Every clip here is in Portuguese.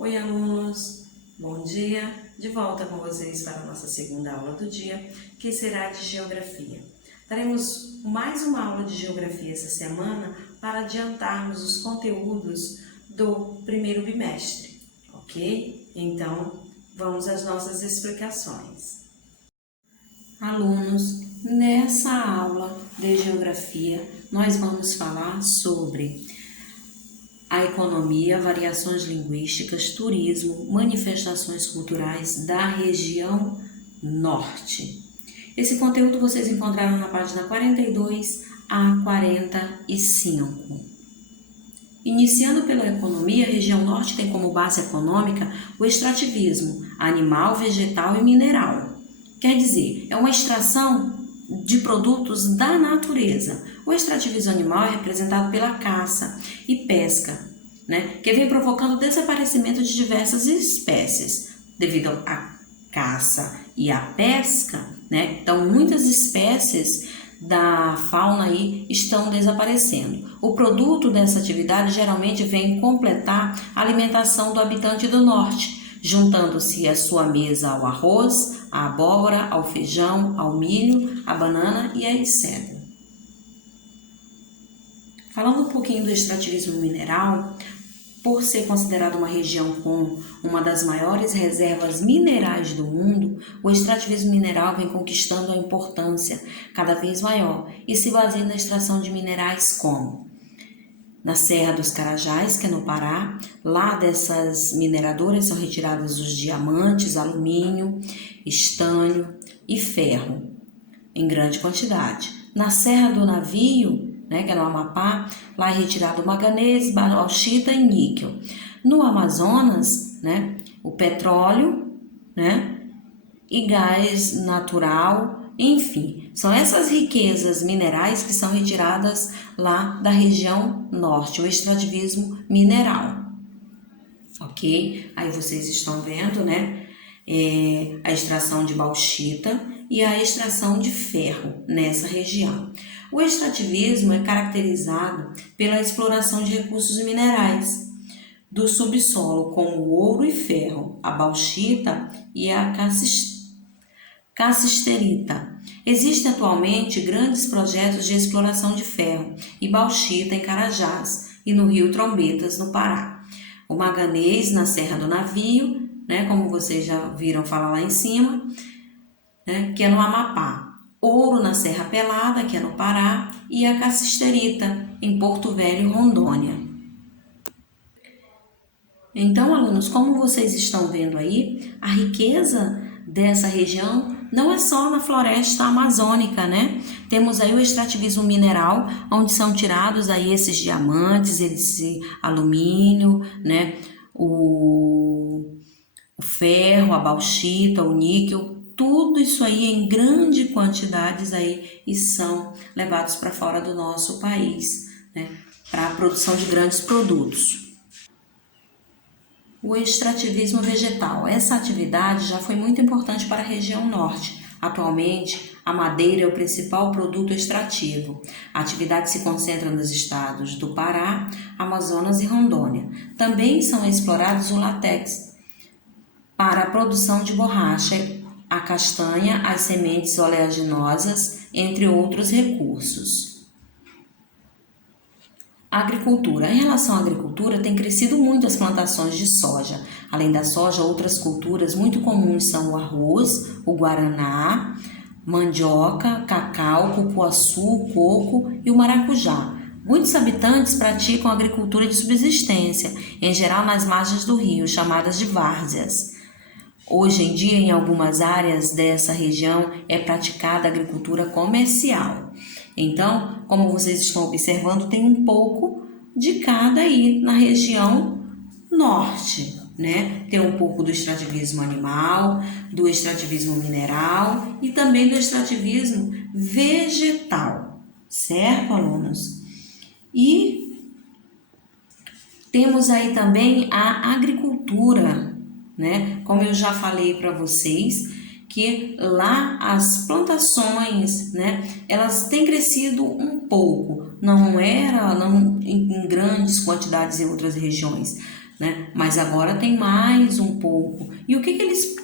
Oi, alunos! Bom dia! De volta com vocês para a nossa segunda aula do dia, que será de Geografia. Teremos mais uma aula de Geografia essa semana para adiantarmos os conteúdos do primeiro bimestre, ok? Então, vamos às nossas explicações. Alunos, nessa aula de Geografia, nós vamos falar sobre a economia, variações linguísticas, turismo, manifestações culturais da região norte. Esse conteúdo vocês encontraram na página 42 a 45. Iniciando pela economia, a região norte tem como base econômica o extrativismo animal, vegetal e mineral. Quer dizer, é uma extração de produtos da natureza. O extrativismo animal é representado pela caça e pesca, que vem provocando o desaparecimento de diversas espécies. Devido à caça e à pesca, então muitas espécies da fauna aí estão desaparecendo. O produto dessa atividade geralmente vem completar a alimentação do habitante do norte, juntando-se à sua mesa ao arroz, à abóbora, ao feijão, ao milho, à banana e etc. Falando um pouquinho do extrativismo mineral, por ser considerado uma região com uma das maiores reservas minerais do mundo, o extrativismo mineral vem conquistando a importância cada vez maior e se baseia na extração de minerais como na Serra dos Carajás, que é no Pará. Lá dessas mineradoras são retirados os diamantes, alumínio, estânio e ferro em grande quantidade. Na Serra do Navio, que é no Amapá, lá é retirado manganês, bauxita e níquel. No Amazonas, o petróleo, e gás natural, enfim, são essas riquezas minerais que são retiradas lá da região norte, o extrativismo mineral, ok? Aí vocês estão vendo, a extração de bauxita e a extração de ferro nessa região. O extrativismo é caracterizado pela exploração de recursos minerais do subsolo, como o ouro e ferro, a bauxita e a cassisterita. Existem atualmente grandes projetos de exploração de ferro e bauxita em Carajás e no Rio Trombetas, no Pará. O manganês na Serra do Navio, como vocês já viram falar lá em cima, que é no Amapá. Ouro na Serra Pelada, que é no Pará, e a cassisterita em Porto Velho, Rondônia. Então, alunos, como vocês estão vendo aí, a riqueza dessa região não é só na floresta amazônica, Temos aí o extrativismo mineral, onde são tirados aí esses diamantes, esse alumínio, o ferro, a bauxita, o níquel, tudo isso aí em grandes quantidades aí e são levados para fora do nosso país, para a produção de grandes produtos. O extrativismo vegetal. Essa atividade já foi muito importante para a região norte. Atualmente, a madeira é o principal produto extrativo. A atividade se concentra nos estados do Pará, Amazonas e Rondônia. Também são explorados o látex para a produção de borracha, a castanha, as sementes oleaginosas, entre outros recursos. Agricultura. Em relação à agricultura, tem crescido muito as plantações de soja. Além da soja, outras culturas muito comuns são o arroz, o guaraná, mandioca, cacau, cupuaçu, coco e o maracujá. Muitos habitantes praticam agricultura de subsistência, em geral nas margens do rio, chamadas de várzeas. Hoje em dia, em algumas áreas dessa região, é praticada a agricultura comercial. Então, como vocês estão observando, tem um pouco de cada aí na região norte, Tem um pouco do extrativismo animal, do extrativismo mineral e também do extrativismo vegetal, certo, alunos? E temos aí também a agricultura, Como eu já falei para vocês, que lá as plantações, elas têm crescido um pouco, não em grandes quantidades em outras regiões. né? Mas agora tem mais um pouco. E o que eles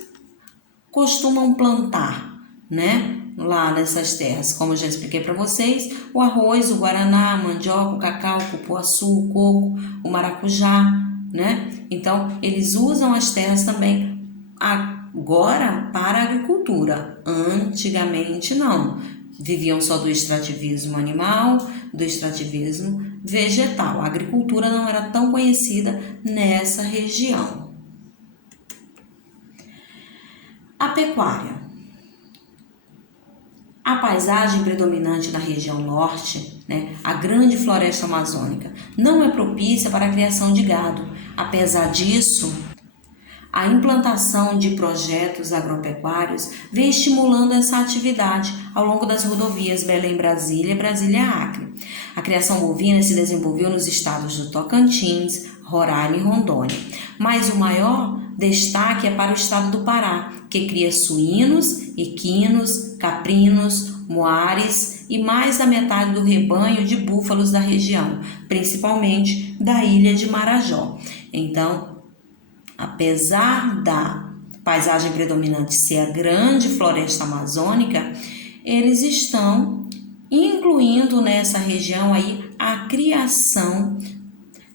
costumam plantar, né? Lá nessas terras, como eu já expliquei para vocês, o arroz, o guaraná, a mandioca, o cacau, o cupuaçu, o coco, o maracujá, né? Então, eles usam as terras também agora para a agricultura. Antigamente não. Viviam só do extrativismo animal, do extrativismo vegetal. A agricultura não era tão conhecida nessa região. A pecuária. A paisagem predominante na região norte, né, a grande floresta amazônica, não é propícia para a criação de gado. Apesar disso, a implantação de projetos agropecuários vem estimulando essa atividade ao longo das rodovias Belém-Brasília e Brasília-Acre. A criação bovina se desenvolveu nos estados do Tocantins, Roraima e Rondônia, mas o maior destaque é para o estado do Pará, que cria suínos, equinos, caprinos, moares e mais da metade do rebanho de búfalos da região, principalmente da ilha de Marajó. Então, apesar da paisagem predominante ser a grande floresta amazônica, eles estão incluindo nessa região aí a criação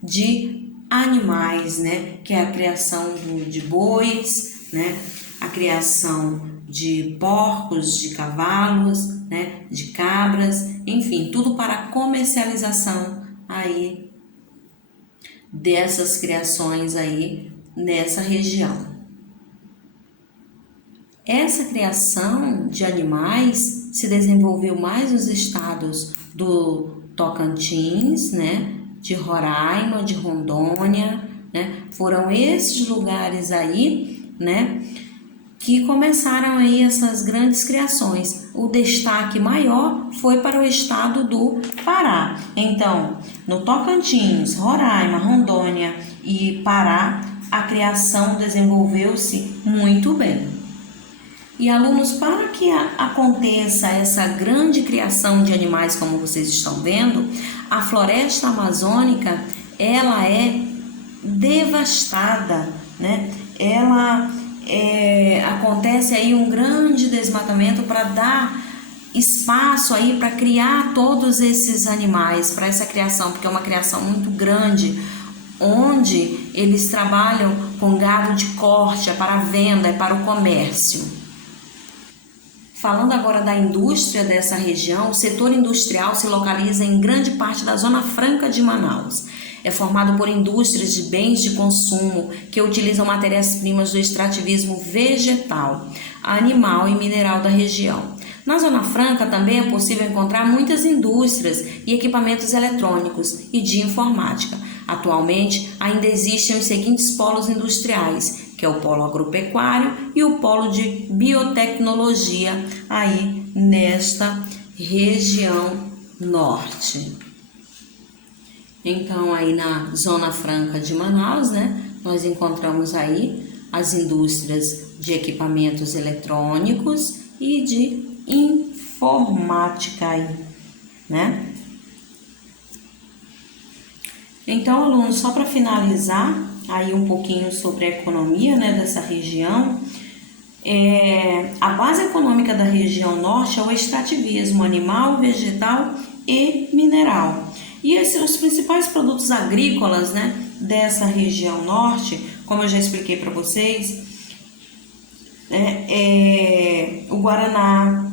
de animais, né? Que é a criação de bois, né? A criação de porcos, de cavalos, né? De cabras, enfim, tudo para a comercialização aí dessas criações aí nessa região. Essa criação de animais se desenvolveu mais nos estados do Tocantins, né? De Roraima, de Rondônia, né? Foram esses lugares aí, né, que começaram aí essas grandes criações. O destaque maior foi para o estado do Pará. Então, no Tocantins, Roraima, Rondônia e Pará, a criação desenvolveu-se muito bem. E alunos, para que aconteça essa grande criação de animais, como vocês estão vendo, a floresta amazônica, ela é devastada, né? Acontece aí um grande desmatamento para dar espaço aí para criar todos esses animais, para essa criação, porque é uma criação muito grande, onde eles trabalham com gado de corte, é para a venda, é para o comércio. Falando agora da indústria dessa região, o setor industrial se localiza em grande parte da Zona Franca de Manaus. É formado por indústrias de bens de consumo que utilizam matérias-primas do extrativismo vegetal, animal e mineral da região. Na Zona Franca também é possível encontrar muitas indústrias e equipamentos eletrônicos e de informática. Atualmente, ainda existem os seguintes polos industriais, que é o polo agropecuário e o polo de biotecnologia aí nesta região norte. Então, aí na Zona Franca de Manaus, né, nós encontramos aí as indústrias de equipamentos eletrônicos e de informática aí, né? Então, alunos, só para finalizar aí um pouquinho sobre a economia, né, dessa região, a base econômica da região norte é o extrativismo animal, vegetal e mineral. E os principais produtos agrícolas, né, dessa região norte, como eu já expliquei para vocês, é o guaraná,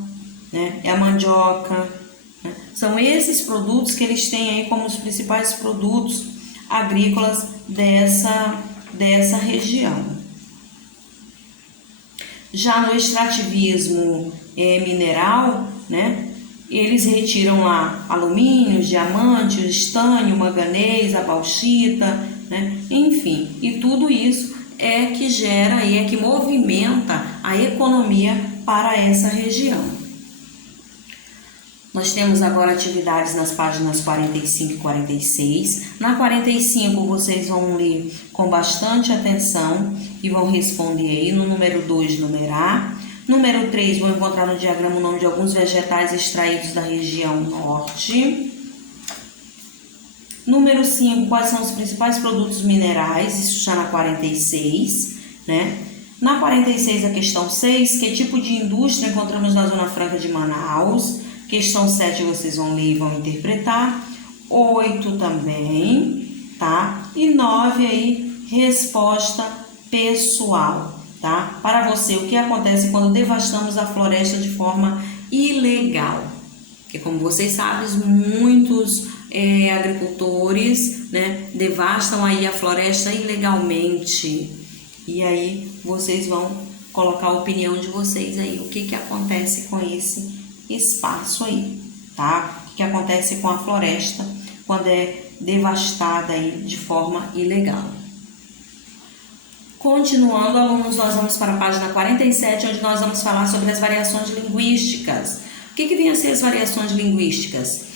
né, é a mandioca, né? São esses produtos que eles têm aí como os principais produtos agrícolas dessa região. Já no extrativismo mineral, né, eles retiram lá alumínio, diamante, estânio, manganês, a bauxita, né, enfim, e tudo isso é que gera e é que movimenta a economia para essa região. Nós temos agora atividades nas páginas 45 e 46. Na 45 vocês vão ler com bastante atenção e vão responder aí no número 2, numerar. Número 3, vão encontrar no diagrama o nome de alguns vegetais extraídos da região norte. Número 5, quais são os principais produtos minerais? Isso já na 46, né? Na 46, a questão 6, que tipo de indústria encontramos na Zona Franca de Manaus? Questão 7, vocês vão ler e vão interpretar. 8 também, tá? E 9 aí, resposta pessoal, tá? Para você, o que acontece quando devastamos a floresta de forma ilegal? Porque, como vocês sabem, muitos agricultores, né, devastam aí a floresta ilegalmente. E aí vocês vão colocar a opinião de vocês aí, o que acontece com esse espaço aí, tá? O que acontece com a floresta quando é devastada aí de forma ilegal. Continuando, alunos, nós vamos para a página 47, onde nós vamos falar sobre as variações linguísticas. O que vem a ser as variações linguísticas?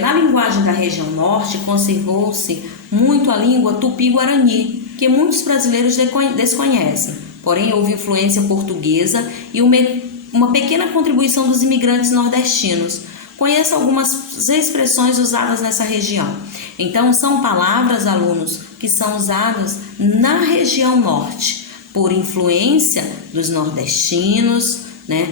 Na linguagem da região norte, conservou-se muito a língua tupi-guarani, que muitos brasileiros desconhecem. Porém, houve influência portuguesa e uma pequena contribuição dos imigrantes nordestinos. Conheça algumas expressões usadas nessa região. Então, são palavras, alunos, que são usadas na região norte, por influência dos nordestinos, né?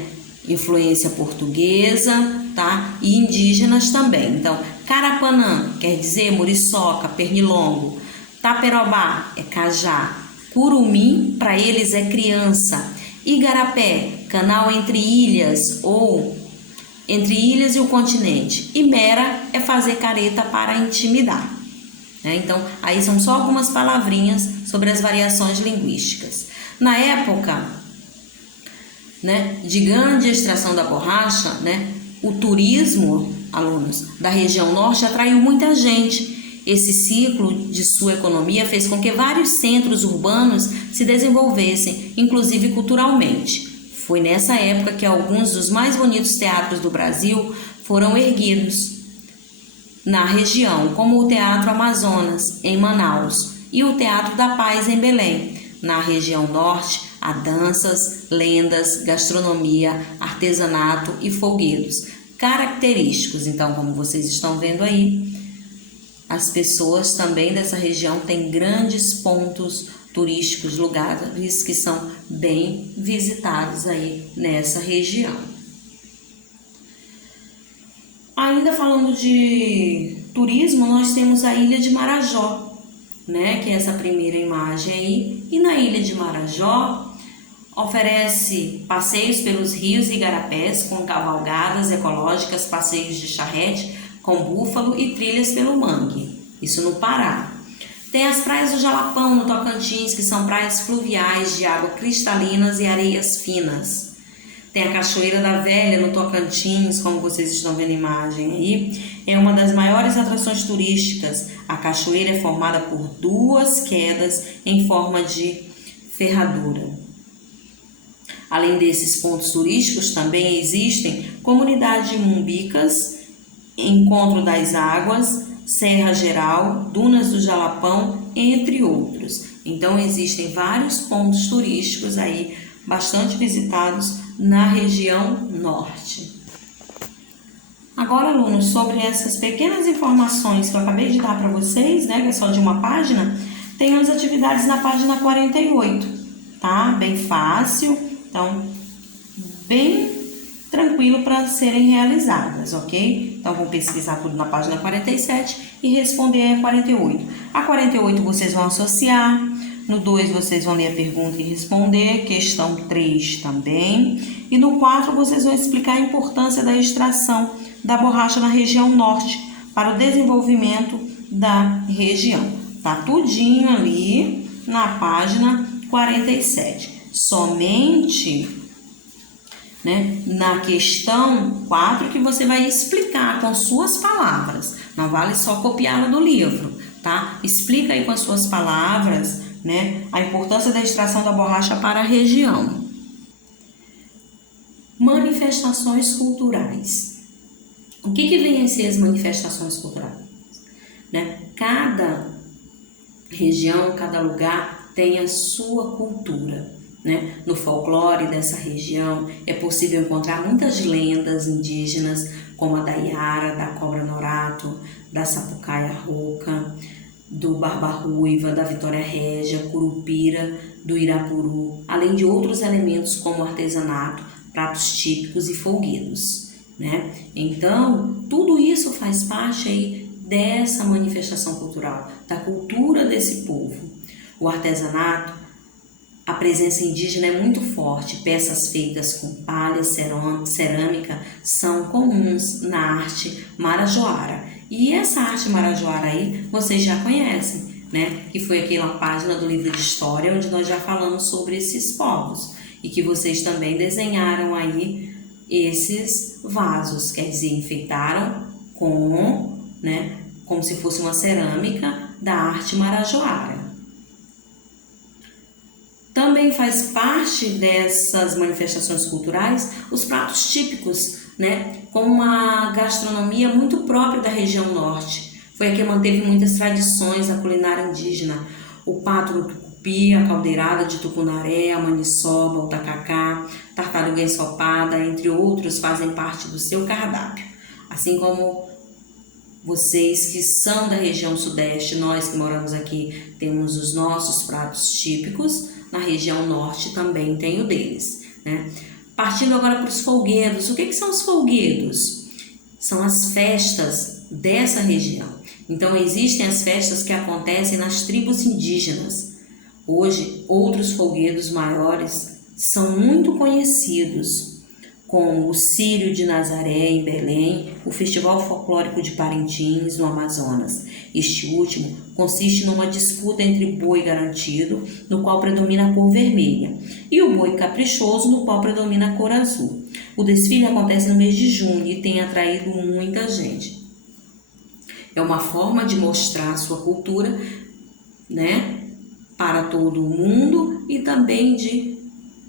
Influência portuguesa, tá? E indígenas também. Então, Carapanã quer dizer muriçoca, pernilongo. Taperobá é cajá. Curumim, para eles, é criança. Igarapé, canal entre ilhas ou entre ilhas e o continente. E mera é fazer careta para intimidar. Então, aí são só algumas palavrinhas sobre as variações linguísticas. Na época, né, de grande extração da borracha, né, o turismo, alunos, da região norte atraiu muita gente. Esse ciclo de sua economia fez com que vários centros urbanos se desenvolvessem, inclusive culturalmente. Foi nessa época que alguns dos mais bonitos teatros do Brasil foram erguidos na região, como o Teatro Amazonas, em Manaus, e o Teatro da Paz, em Belém. Na região norte, há danças, lendas, gastronomia, artesanato e folguedos característicos. Então, como vocês estão vendo aí, as pessoas também dessa região têm grandes pontos turísticos, lugares que são bem visitados aí nessa região. Ainda falando de turismo, nós temos a Ilha de Marajó, né, que é essa primeira imagem aí. E na Ilha de Marajó oferece passeios pelos rios e igarapés com cavalgadas ecológicas, passeios de charrete com búfalo e trilhas pelo mangue, isso no Pará. Tem as praias do Jalapão, no Tocantins, que são praias fluviais de água cristalinas e areias finas. Tem a Cachoeira da Velha, no Tocantins, como vocês estão vendo a imagem aí. É uma das maiores atrações turísticas. A cachoeira é formada por duas quedas em forma de ferradura. Além desses pontos turísticos, também existem comunidade de Mumbicas, Encontro das Águas, Serra Geral, Dunas do Jalapão, entre outros. Então, existem vários pontos turísticos aí, bastante visitados na região norte. Agora, alunos, sobre essas pequenas informações que eu acabei de dar para vocês, né, que é só de uma página, tem as atividades na página 48, tá? Bem fácil, então, bem tranquilo para serem realizadas, ok? Então, vou pesquisar tudo na página 47 e responder a 48. A 48 vocês vão associar, no 2 vocês vão ler a pergunta e responder, questão 3 também, e no 4 vocês vão explicar a importância da extração da borracha na região norte para o desenvolvimento da região. Tá tudinho ali na página 47. Somente, né, na questão 4 que você vai explicar com suas palavras. Não vale só copiá-la do livro, tá? Explica aí com as suas palavras, né, a importância da extração da borracha para a região. Manifestações culturais. O que vem a ser as manifestações culturais? Né? Cada região, cada lugar tem a sua cultura. Né? No folclore dessa região é possível encontrar muitas lendas indígenas, como a da Iara, da Cobra Norato, da Sapucaia Roca, do Barba Ruiva, da Vitória Régia, Curupira, do Irapuru, além de outros elementos como artesanato, pratos típicos e folguedos, né? Então, tudo isso faz parte aí dessa manifestação cultural, da cultura desse povo. O artesanato, a presença indígena é muito forte. Peças feitas com palha, cerâmica são comuns na arte marajoara. E essa arte marajoara aí, vocês já conhecem, né? Que foi aquela página do livro de história onde nós já falamos sobre esses povos. E que vocês também desenharam aí esses vasos, quer dizer, enfeitaram com, né? Como se fosse uma cerâmica da arte marajoara. Também faz parte dessas manifestações culturais os pratos típicos, né, com uma gastronomia muito própria da região norte. Foi a que manteve muitas tradições da culinária indígena. O pato no tucupi, a caldeirada de tucunaré, a maniçoba, o tacacá, tartaruga ensopada, entre outros, fazem parte do seu cardápio. Assim como vocês que são da região sudeste, nós que moramos aqui, temos os nossos pratos típicos. Na região norte também tem o deles, né? Partindo agora para os folguedos. O que são os folguedos? São as festas dessa região. Então, existem as festas que acontecem nas tribos indígenas. Hoje, outros folguedos maiores são muito conhecidos, como o Círio de Nazaré, em Belém, o Festival Folclórico de Parintins, no Amazonas. Este último consiste numa disputa entre boi garantido, no qual predomina a cor vermelha, e o boi caprichoso, no qual predomina a cor azul. O desfile acontece no mês de junho e tem atraído muita gente. É uma forma de mostrar a sua cultura, né, para todo o mundo e também de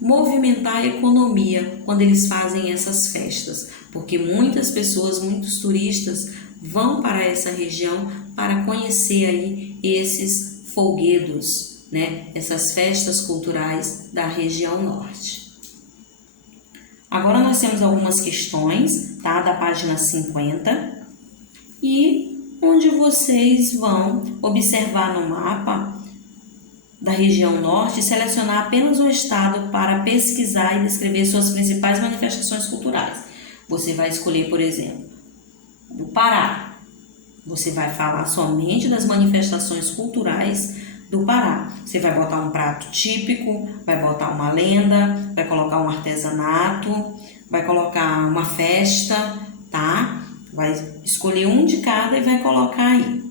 movimentar a economia quando eles fazem essas festas, porque muitas pessoas, muitos turistas vão para essa região para conhecer aí esses folguedos, né? Essas festas culturais da região norte. Agora nós temos algumas questões, tá? Da página 50 e onde vocês vão observar no mapa da região norte e selecionar apenas um estado para pesquisar e descrever suas principais manifestações culturais. Você vai escolher, por exemplo, o Pará. Você vai falar somente das manifestações culturais do Pará. Você vai botar um prato típico, vai botar uma lenda, vai colocar um artesanato, vai colocar uma festa, tá? Vai escolher um de cada e vai colocar aí.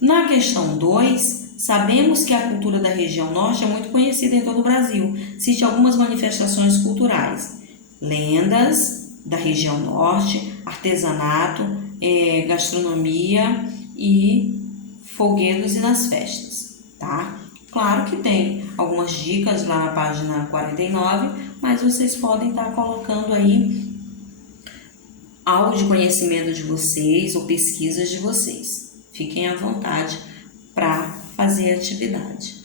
Na questão 2, sabemos que a cultura da região norte é muito conhecida em todo o Brasil. Cite algumas manifestações culturais. Lendas da região norte, artesanato, gastronomia e folguedos e nas festas, tá? Claro que tem algumas dicas lá na página 49, mas vocês podem estar colocando aí algo de conhecimento de vocês ou pesquisas de vocês. Fiquem à vontade para fazer a atividade.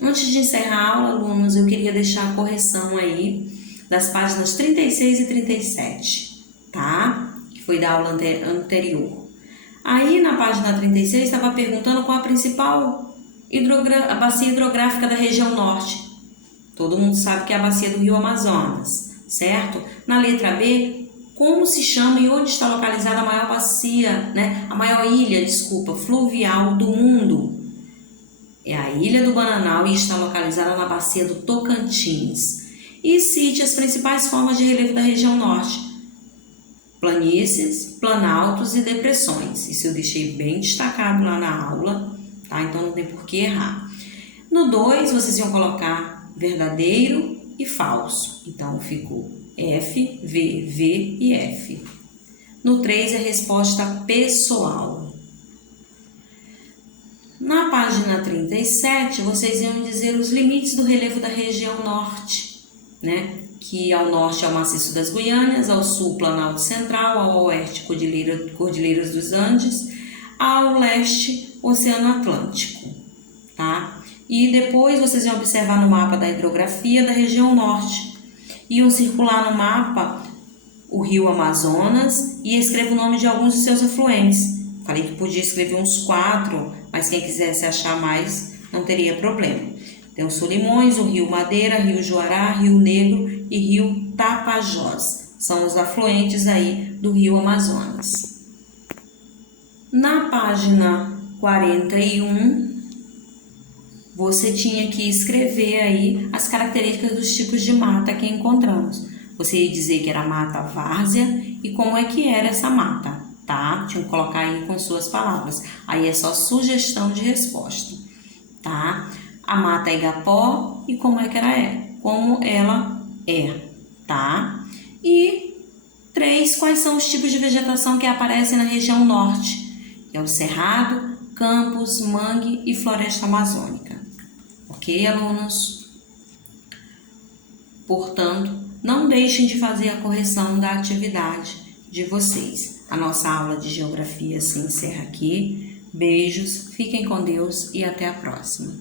Antes de encerrar a aula, alunos, eu queria deixar a correção aí das páginas 36 e 37, tá? Que foi da aula anterior. Aí na página 36 estava perguntando qual a principal bacia hidrográfica da região norte. Todo mundo sabe que é a bacia do Rio Amazonas, certo? Na letra B, como se chama e onde está localizada a maior bacia, né? A maior ilha, fluvial do mundo. É a Ilha do Bananal e está localizada na bacia do Tocantins. E cite as principais formas de relevo da região norte: planícies, planaltos e depressões. Isso eu deixei bem destacado lá na aula, tá? Então não tem por que errar. No 2, vocês iam colocar verdadeiro e falso. Então ficou F, V, V e F. No 3, a resposta pessoal. Na página 37, vocês iam dizer os limites do relevo da região norte, né? Que ao norte é o Maciço das Guianas, ao sul Planalto Central, ao oeste Cordilheiras dos Andes, ao leste Oceano Atlântico, tá? E depois vocês iam observar no mapa da hidrografia da região norte. Iam circular no mapa o rio Amazonas e escreva o nome de alguns de seus afluentes. Falei que podia escrever uns 4, mas quem quisesse achar mais não teria problema. Tem o Solimões, o rio Madeira, rio Juará, rio Negro e rio Tapajós. São os afluentes aí do rio Amazonas. Na página 41, você tinha que escrever aí as características dos tipos de mata que encontramos. Você ia dizer que era mata várzea e como é que era essa mata, tá? Tinha que colocar aí com suas palavras. Aí é só sugestão de resposta, tá? A mata igapó e como é que ela é, como ela é, tá? E 3, quais são os tipos de vegetação que aparecem na região norte? É o cerrado, campos, mangue e floresta amazônica. Ok, alunos? Portanto, não deixem de fazer a correção da atividade de vocês. A nossa aula de geografia se encerra aqui. Beijos, fiquem com Deus e até a próxima.